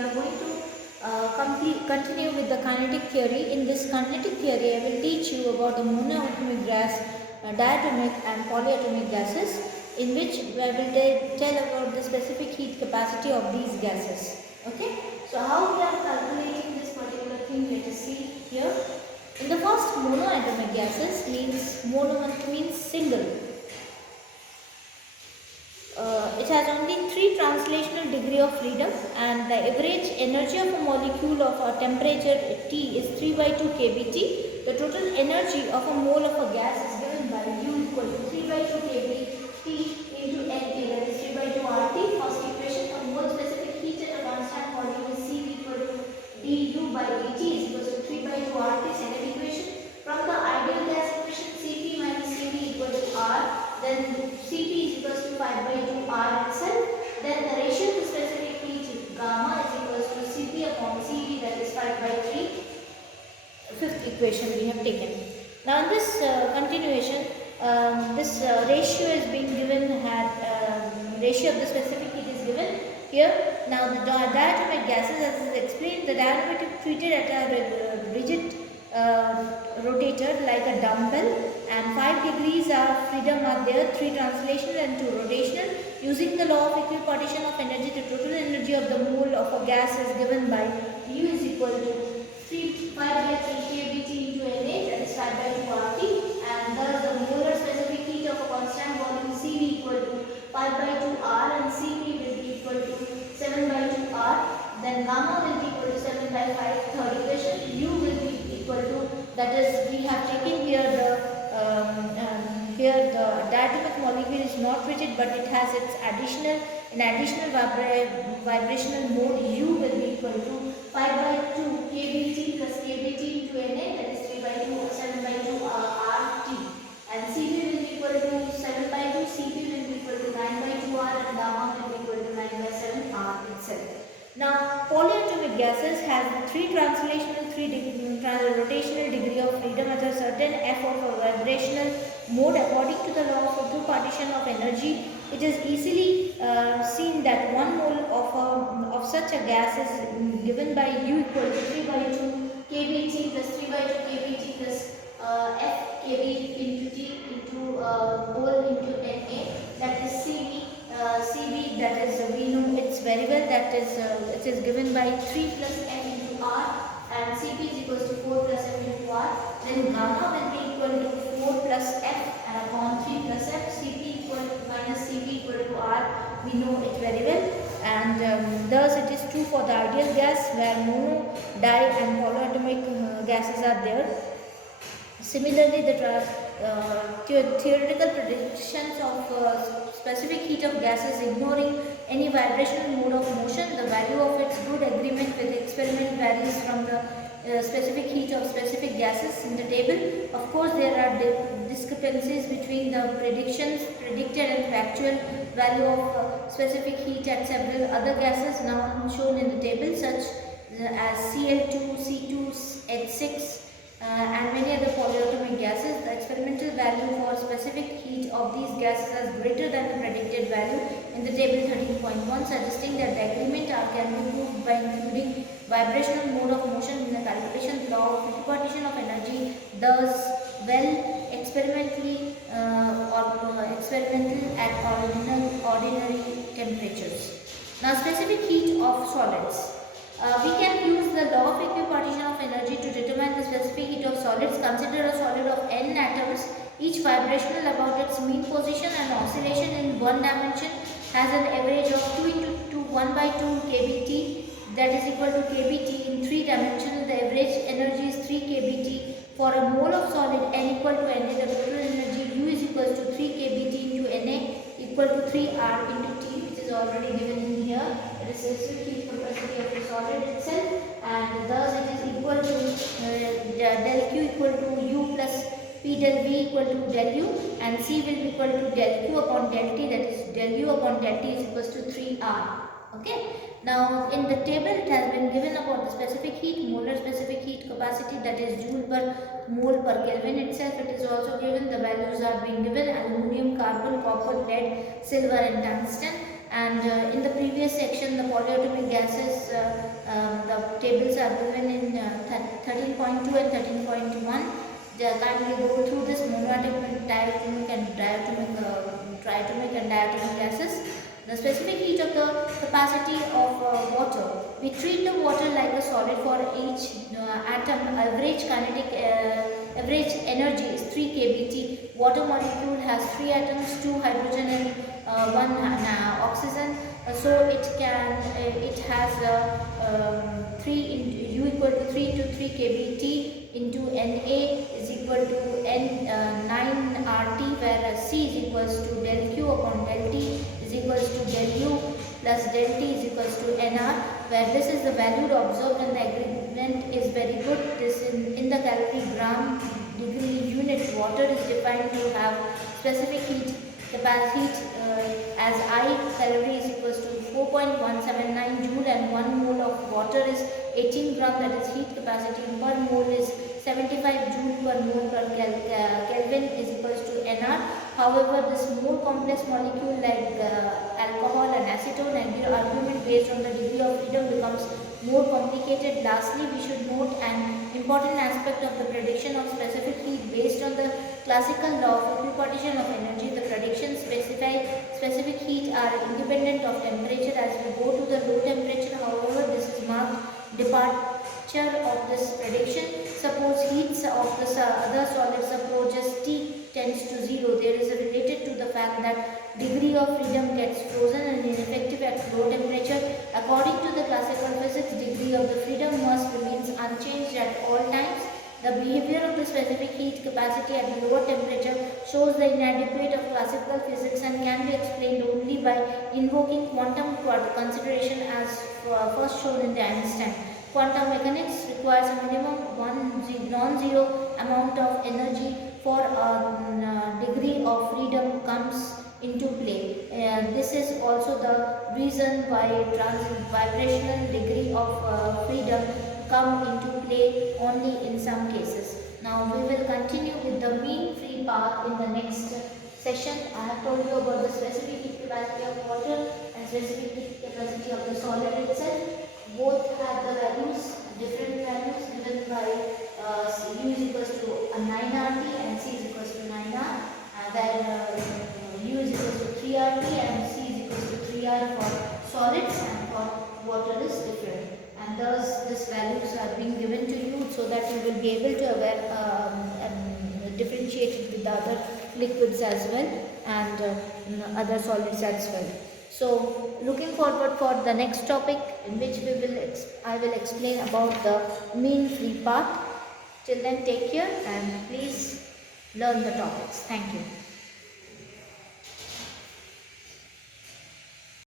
are going to continue with the kinetic theory. In this kinetic theory, I will teach you about the monoatomic gas, diatomic and polyatomic gases, in which I will tell about the specific heat capacity of these gases. Okay, so how we are calculating this particular thing, let us see here. In the first, monoatomic gases means means single. It has only 3 translational degree of freedom, and the average energy of a molecule of a temperature T is 3 by 2 kBT. The total energy of a mole of a gas is given by U equal to 3 by 2 kBT into NA, that is 3 by 2 RT. First equation for mole specific heat at a constant volume is C equal to dU by dt is equal to 3 by 2 RT. Second equation, from the ideal gas equation Cp minus Cv equal to R, then Cp is equal to 5 by 2 R itself. Then the ratio to specific heat gamma is equal to Cp upon Cv, that is 5 by 3. Fifth equation we have taken. Now in this continuation, this ratio is being given, ratio of the specific heat is given here. Now the diatomic gases, as is explained, the diatomic is treated at a rigid rotator like a dumbbell, and 5 degrees of freedom are there, 3 translational and 2 rotational. Using the law of equipartition of energy, the total energy of the mole of a gas is given by U is equal to 5 by 3 kBT into Na, that is 5 by 2 RT, and thus the molar specific heat of a constant volume Cv equal to 5 by 2 R, and Cp will be equal to 7 by 2 R. Then gamma will be equal to 7 by 5. Third equation, U will be equal to, that is, we have taken here the diatomic molecule is not rigid, but it has its additional vibrational mode. U will be equal to 5 by 2 kBT plus kBT into Na, that is 3 by 2 or 7 by 2 RT, and Cv will be equal to 7 by 2, Cp will be equal to 9 by 2 R, and gamma will be equal to 9 by 7 R itself. Now, polyatomic gases have 3 translational, 3 rotational degree of freedom at a certain F of a vibrational mode. According to the law of equipartition of energy, it is easily seen that 1 mole of such a gas is given by U equal to 3 by 2 kBT plus 3 by 2 kBT plus F kB into T into mole into Na, that is Cv. Cv, that is, we know it's very well, that is it is given by 3 plus M into R, and Cp is equal to 4 plus M into R. Then gamma will be equal to 4 plus F and upon 3 plus F. Cp equal to minus Cv equal to R, we know it very well, and thus it is true for the ideal gas where mono, di and polyatomic gases are there. Similarly, the theoretical predictions of specific heat of gases ignoring any vibrational mode of motion, the value of its good agreement with experiment varies from the specific heat of specific gases in the table. Of course, there are discrepancies between the predicted and factual value of specific heat at several other gases now shown in the table, such as Cl2, C2, H6, and many other polyatomic gases. The experimental value for specific heat of these gases is greater than the predicted value in the table 13.1, suggesting that the agreement can be proved by including vibrational mode of motion in the calculation. Law of equipartition of energy thus well experimental at ordinary temperatures. Now, specific heat of solids. We can use the law of equipartition of energy to determine the specific heat of solids. Consider a solid of n atoms, each vibrational about its mean position and oscillation in one dimension has an average of 2 into 1 by 2 kBT, that is equal to kBT in 3 dimensions. The average energy is 3 kBT. For a mole of solid n equal to Na, the total energy U is equal to 3 kBT into Na equal to 3 R into T, which is already given in here. It is specific heat capacity of the solid itself, and thus it is equal to del Q equal to U plus P del V equal to del U, and C will be equal to del Q upon del T, that is del U upon del T is equal to 3R. Okay. Now in the table it has been given about the specific heat, molar specific heat capacity, that is joule per mole per Kelvin itself. It is also given, the values are being given: aluminium, carbon, copper, lead, silver and tungsten. And in the previous section, the polyatomic gases, the tables are given in 13.2 and 13.1. Kindly go through this monoatomic, diatomic and triatomic and diatomic gases. The specific heat of the capacity of water. We treat the water like a solid. For each atom, average energy is 3 kBT. Water molecule has 3 atoms, 2 hydrogen and 1 oxygen. So it has 3 into U equal to 3 into 3 kBT into Na is equal to N 9 RT, whereas C is equals to del Q upon del T is equals to del U plus del T is equals to Nr, where this is the value observed and the agreement is very good. This in the calorie gram degree unit water is defined to have specific heat capacity as I calorie is equals to 4.179 joule, and 1 mole of water is 18 gram, that is heat capacity per mole is 75 joule per mole per Kelvin is equals to Nr. However, this more complex molecule like alcohol and acetone, and the argument based on the degree of freedom becomes more complicated. Lastly, we should note an important aspect of the prediction of specific heat based on the classical law of equipartition of energy. The predictions specify specific heat are independent of temperature. As we go to the low temperature, however, this is marked departure of this prediction. Suppose heats of the other solids approaches T tends to 0. There is a related to the fact that degree of freedom gets frozen and ineffective at low temperature. According to the classical physics, degree of the freedom must remains unchanged at all times. The behavior of the specific heat capacity at lower temperature shows the inadequate of classical physics and can be explained only by invoking quantum consideration as first shown in the Einstein. Quantum mechanics requires a minimum non-zero amount of energy for a degree of freedom comes into play. This is also the reason why vibrational degree of freedom come into play only in some cases. Now we will continue with the mean free path in the next session. I have told you about the specific heat capacity of water and specific heat capacity of the solid itself. Both have the values, different values given by U is equals to 9 RT and C is equals to 9 R, where U is equals to 3 RT and C is equals to 3 R for solids, and for water is different. And thus these values are being given to you so that you will be able to differentiate it with the other liquids as well, and other solids as well. So looking forward for the next topic, in which I will explain about the mean free path. Till then, take care and please learn the topics. Thank you.